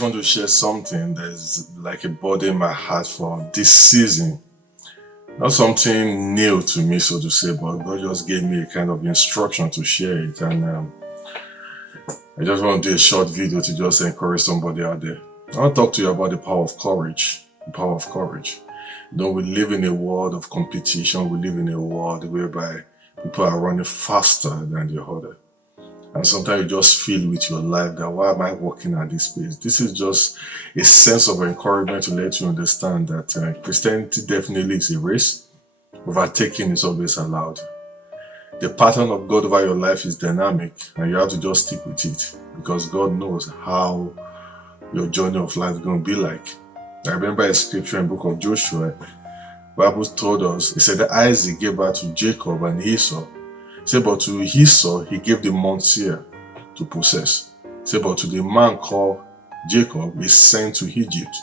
just want to share something that's like a burden in my heart for this season. Not something new to me, so to say, but God just gave me a kind of instruction to share it. And I just want to do a short video to just encourage somebody out there. I want to talk to you about the power of courage. The power of courage. We live in a world of competition. We live in a world whereby people are running faster than the other. And sometimes you just feel with your life that why am I walking at this pace? This is just a sense of encouragement to let you understand that Christianity definitely is a race. Overtaking is always allowed. The pattern of God over your life is dynamic, and you have to just stick with it because God knows how your journey of life is going to be like. I remember a scripture in the book of Joshua. The Bible told us, it said that Isaac gave birth to Jacob and Esau. It said, but to Esau, he gave the Mount Seir to possess. It said, but to the man called Jacob, he sent to Egypt.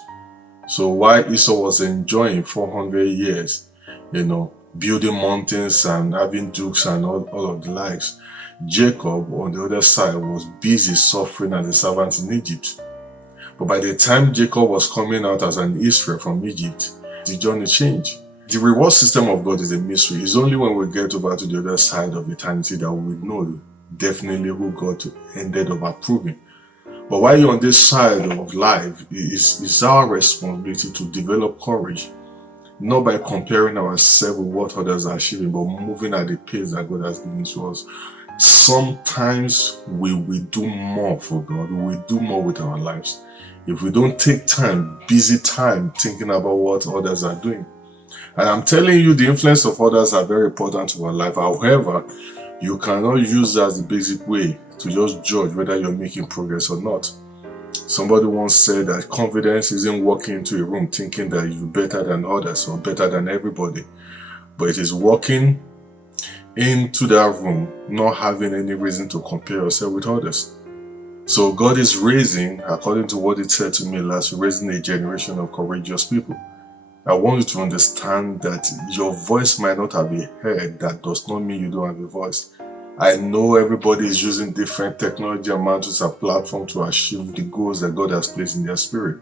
So while Esau was enjoying 400 years, building mountains and having dukes and all of the likes, Jacob on the other side was busy suffering as a servant in Egypt. But by the time Jacob was coming out as an Israel from Egypt, the journey changed. The reward system of God is a mystery. It's only when we get over to the other side of eternity that we know definitely who God ended up approving. But while you're on this side of life, it's our responsibility to develop courage, not by comparing ourselves with what others are achieving, but moving at the pace that God has given to us. Sometimes we will do more for God. We will do more with our lives if we don't take time, busy time, thinking about what others are doing. And I'm telling you, the influence of others are very important to our life. However, you cannot use that as the basic way to just judge whether you're making progress or not. Somebody once said that confidence isn't walking into a room thinking that you're better than others or better than everybody, but it is walking into that room not having any reason to compare yourself with others. So God is raising, according to what it said to me last, raising a generation of courageous people. I want you to understand that your voice might not have a head. That does not mean you don't have a voice. I know everybody is using different technology and mantles and platforms to achieve the goals that God has placed in their spirit,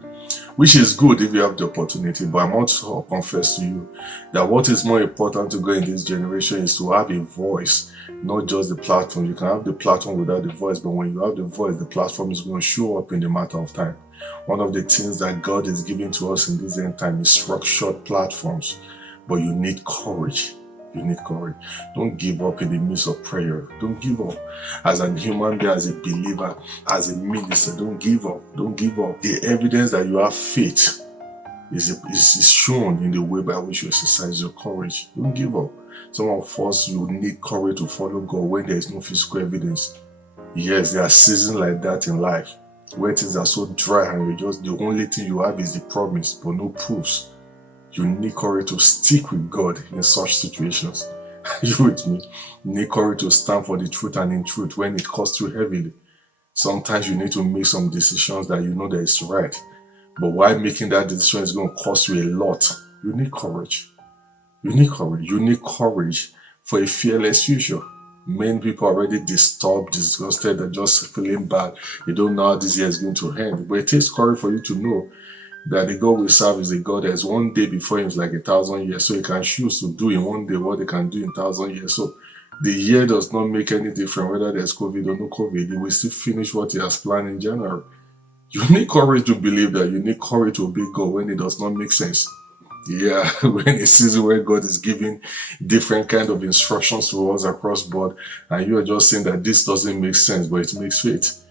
which is good if you have the opportunity. But I want to confess to you that what is more important to go in this generation is to have a voice, not just the platform. You can have the platform without the voice, but when you have the voice, the platform is going to show up in the matter of time. One of the things that God is giving to us in this end time is structured platforms, but you need courage. You need courage. Don't give up in the midst of prayer. Don't give up. As a human being, as a believer, as a minister, don't give up. Don't give up. The evidence that you have faith is shown in the way by which you exercise your courage. Don't give up. Some of us, you need courage to follow God when there is no physical evidence. Yes, there are seasons like that in life where things are so dry and the only thing you have is the promise, but no proofs. You need courage to stick with God in such situations. Are you with me? You need courage to stand for the truth and in truth when it costs you heavily. Sometimes you need to make some decisions that you know that is right. But while making that decision is going to cost you a lot, you need courage. You need courage. You need courage for a fearless future. Many people are already disturbed, disgusted, and just feeling bad. They don't know how this year is going to end. But it takes courage for you to know that the God we serve is a God that is one day before him is like 1,000 years. So he can choose to do in one day what they can do in 1,000 years. So the year does not make any difference whether there's COVID or no COVID. He will still finish what he has planned in January. You need courage to believe that. You need courage to obey God when it does not make sense. Yeah, when a season where God is giving different kind of instructions to us across board, and you are just saying that this doesn't make sense, but it makes faith.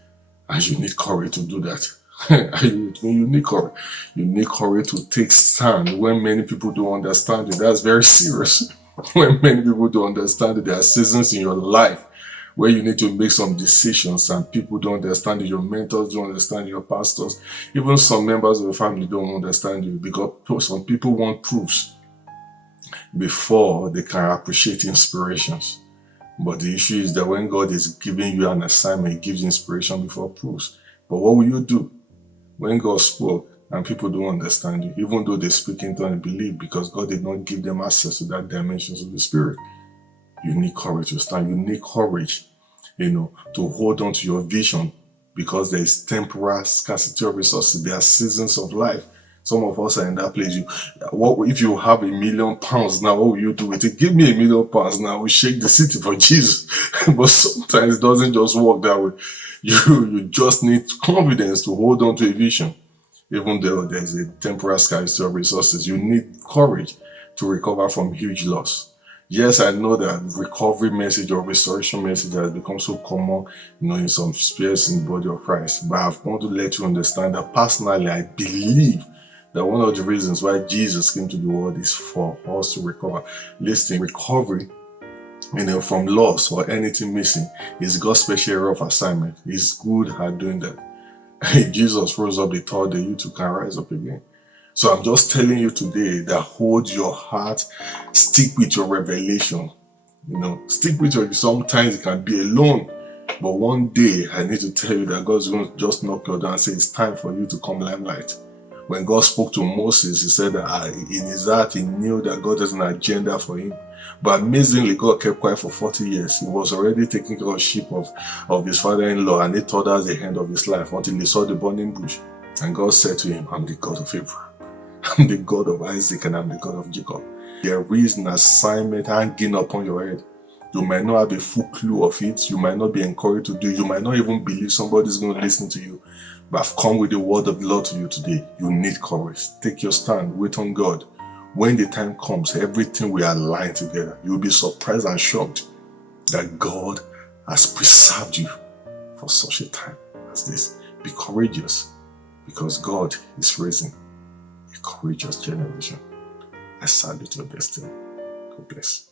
And you need courage to do that. You need courage. You need courage to take stand when many people don't understand you. That's very serious. When many people don't understand it, there are seasons in your life where you need to make some decisions and people don't understand you. Your mentors don't understand you, your pastors. Even some members of the family don't understand you because some people want proofs before they can appreciate inspirations. But the issue is that when God is giving you an assignment, He gives inspiration before proofs. But what will you do when God spoke and people don't understand you, even though they speak into and believe because God did not give them access to that dimensions of the Spirit? You need courage to stand. You need courage, to hold on to your vision because there is temporal scarcity of resources. There are seasons of life. Some of us are in that place. What if you have £1,000,000 now? What will you do with it? Give me £1,000,000 now. We'll shake the city for Jesus. But sometimes it doesn't just work that way. You just need confidence to hold on to a vision. Even though there is a temporal scarcity of resources, you need courage to recover from huge loss. Yes, I know that recovery message or restoration message has become so common, in some spheres in the body of Christ. But I want to let you understand that personally, I believe that one of the reasons why Jesus came to the world is for us to recover. Listen, recovery, from loss or anything missing is God's special area of assignment. He's good at doing that. Jesus rose up the third day, you too can rise up again. So I'm just telling you today that hold your heart, stick with your revelation. Stick with your, sometimes it can be alone. But one day I need to tell you that God's going to just knock you down and say it's time for you to come limelight. When God spoke to Moses, he said that in his heart, he knew that God has an agenda for him. But amazingly, God kept quiet for 40 years. He was already taking care of sheep of his father-in-law, and he thought that was the end of his life until he saw the burning bush. And God said to him, I'm the God of Abraham, I'm the God of Isaac, and I'm the God of Jacob. There is an assignment hanging upon your head. You might not have a full clue of it. You might not be encouraged to do it. You might not even believe somebody's going to listen to you. But I've come with the word of the Lord to you today. You need courage. Take your stand. Wait on God. When the time comes, everything will align together. You'll be surprised and shocked that God has preserved you for such a time as this. Be courageous, because God is raising a courageous generation. I salute your destiny. God bless.